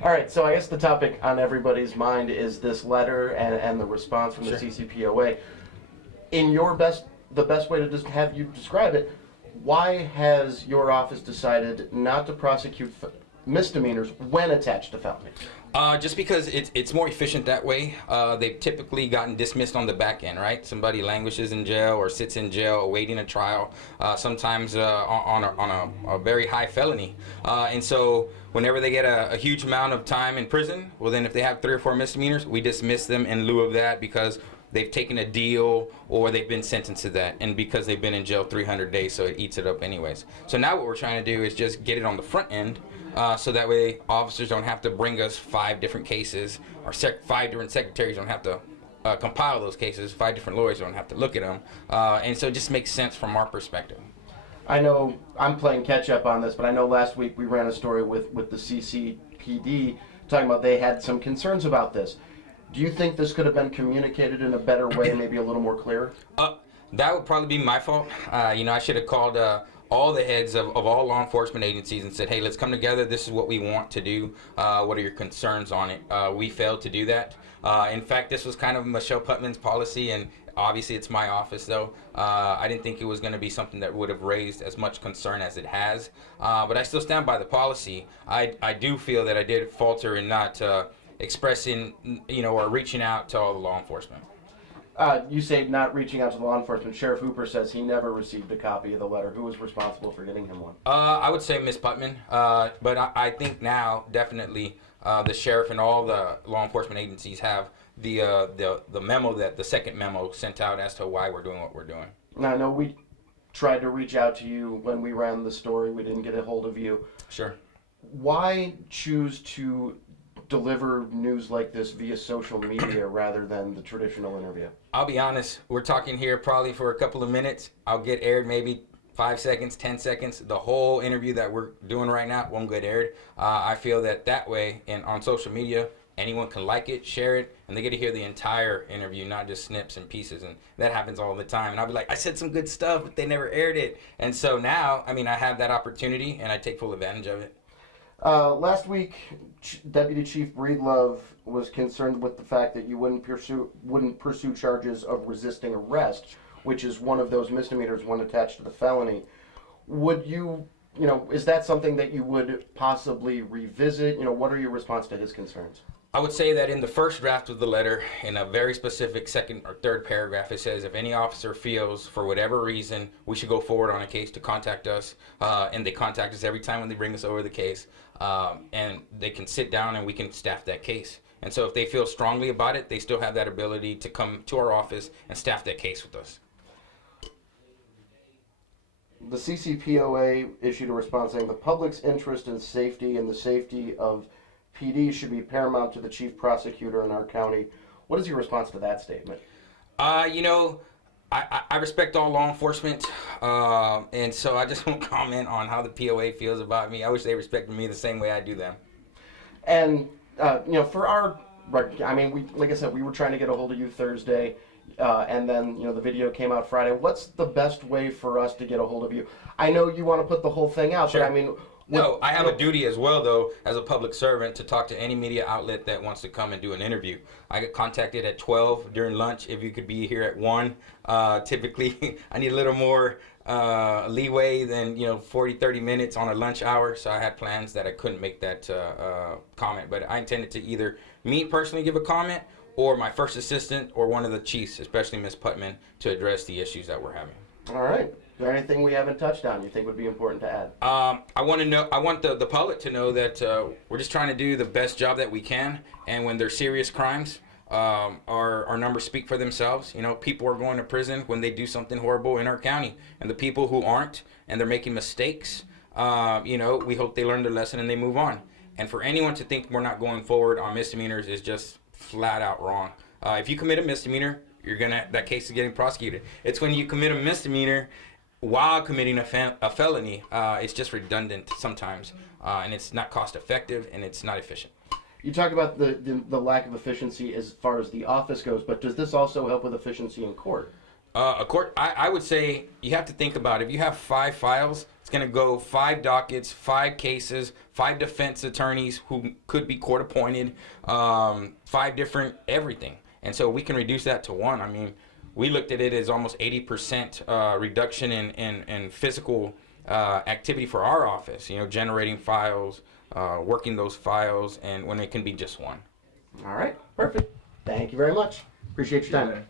All right, so I guess the topic on everybody's mind is this letter and the response from the Sure. CCPOA. In the best way to just have you describe it, why has your office decided not to prosecute misdemeanors when attached to felonies? Just because it's more efficient that way. They've typically gotten dismissed on the back end, right? Somebody languishes in jail or sits in jail awaiting a trial, sometimes on a very high felony. And so whenever they get a huge amount of time in prison, well then if they have 3 or 4 misdemeanors, we dismiss them in lieu of that because they've taken a deal or they've been sentenced to that, and because they've been in jail 300 days, so it eats it up anyways. So now what we're trying to do is just get it on the front end, so that way officers don't have to bring us 5 different cases, or 5 different secretaries don't have to compile those cases, 5 different lawyers don't have to look at them, and so it just makes sense from our perspective. I know I'm playing catch up on this, but I know last week we ran a story with the CCPD talking about they had some concerns about this. Do you think this could have been communicated in a better way, maybe a little more clear? That would probably be my fault. I should have called all the heads of all law enforcement agencies and said, hey, let's come together. This is what we want to do. What are your concerns on it? We failed to do that. In fact, this was kind of Michelle Putman's policy, and obviously it's my office, though. I didn't think it was going to be something that would have raised as much concern as it has. But I still stand by the policy. I do feel that I did falter in not expressing, or reaching out to all the law enforcement. You say not reaching out to law enforcement. Sheriff Hooper says he never received a copy of the letter. Who was responsible for getting him one? I would say Ms. Putman, but I think now definitely the sheriff and all the law enforcement agencies have the memo, that the second memo sent out as to why we're doing what we're doing. Now, I know we tried to reach out to you when we ran the story. We didn't get a hold of you. Sure. Why choose to deliver news like this via social media rather than the traditional interview? I'll be honest, we're talking here probably for a couple of minutes. I'll get aired maybe 5 seconds, 10 seconds. The whole interview that we're doing right now won't get aired. I feel that way, and on social media, anyone can like it, share it, and they get to hear the entire interview, not just snips and pieces. And that happens all the time. And I'll be like, I said some good stuff, but they never aired it. And so now, I have that opportunity, and I take full advantage of it. Last week, Deputy Chief Breedlove was concerned with the fact that you wouldn't pursue charges of resisting arrest, which is one of those misdemeanors when attached to the felony. Would you, is that something that you would possibly revisit? What are your response to his concerns? I would say that in the first draft of the letter, in a very specific second or third paragraph, it says if any officer feels for whatever reason we should go forward on a case, to contact us, and they contact us every time when they bring us over the case, and they can sit down and we can staff that case. And so if they feel strongly about it, they still have that ability to come to our office and staff that case with us. The CCPOA issued a response saying the public's interest in safety and the safety of PD should be paramount to the chief prosecutor in our county. What is your response to that statement? I respect all law enforcement, and so I just won't comment on how the POA feels about me. I wish they respected me the same way I do them. And, for our, like I said, we were trying to get a hold of you Thursday, and then, the video came out Friday. What's the best way for us to get a hold of you? I know you want to put the whole thing out, Sure. but No, I have a duty as well, though, as a public servant, to talk to any media outlet that wants to come and do an interview. I get contacted at 12 during lunch. If you could be here at 1, typically I need a little more leeway than 40, 30 minutes on a lunch hour. So I had plans that I couldn't make that comment, but I intended to either me personally give a comment, or my first assistant, or one of the chiefs, especially Ms. Putman, to address the issues that we're having. All right. Is there anything we haven't touched on you think would be important to add? I want the public to know that we're just trying to do the best job that we can, and when there's serious crimes, our numbers speak for themselves. People are going to prison when they do something horrible in our county, and the people who aren't and they're making mistakes, we hope they learn their lesson and they move on. And for anyone to think we're not going forward on misdemeanors is just flat out wrong. If you commit a misdemeanor, that case is getting prosecuted. It's when you commit a misdemeanor while committing a felony, it's just redundant sometimes, and it's not cost effective, and it's not efficient. You talk about the lack of efficiency as far as the office goes, but does this also help with efficiency in court? I would say you have to think about it. If you have 5 files, it's going to go 5 dockets, 5 cases, 5 defense attorneys who could be court appointed, 5 different everything. And so we can reduce that to 1. I mean, we looked at it as almost 80% reduction in physical activity for our office, generating files, working those files, and when it can be just 1. All right, perfect. Thank you very much. Appreciate your time.